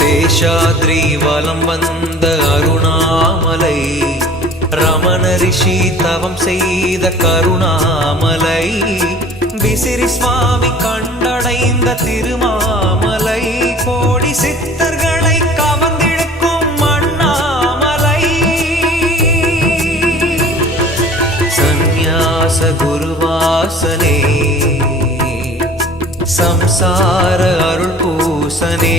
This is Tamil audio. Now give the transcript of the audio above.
சேஷாத்ரி வலம் வந்த அருணாமலை, ரமண ரிஷி தவம் செய்த கருணாமலை, விசிறி சுவாமி கண்டடைந்த திருமாமலை, கோடி சித்தர்களை கவர்ந்திழுக்கும் அண்ணாமலை, சந்நியாச குருவாசனே, சம்சார அருள் பூசனே,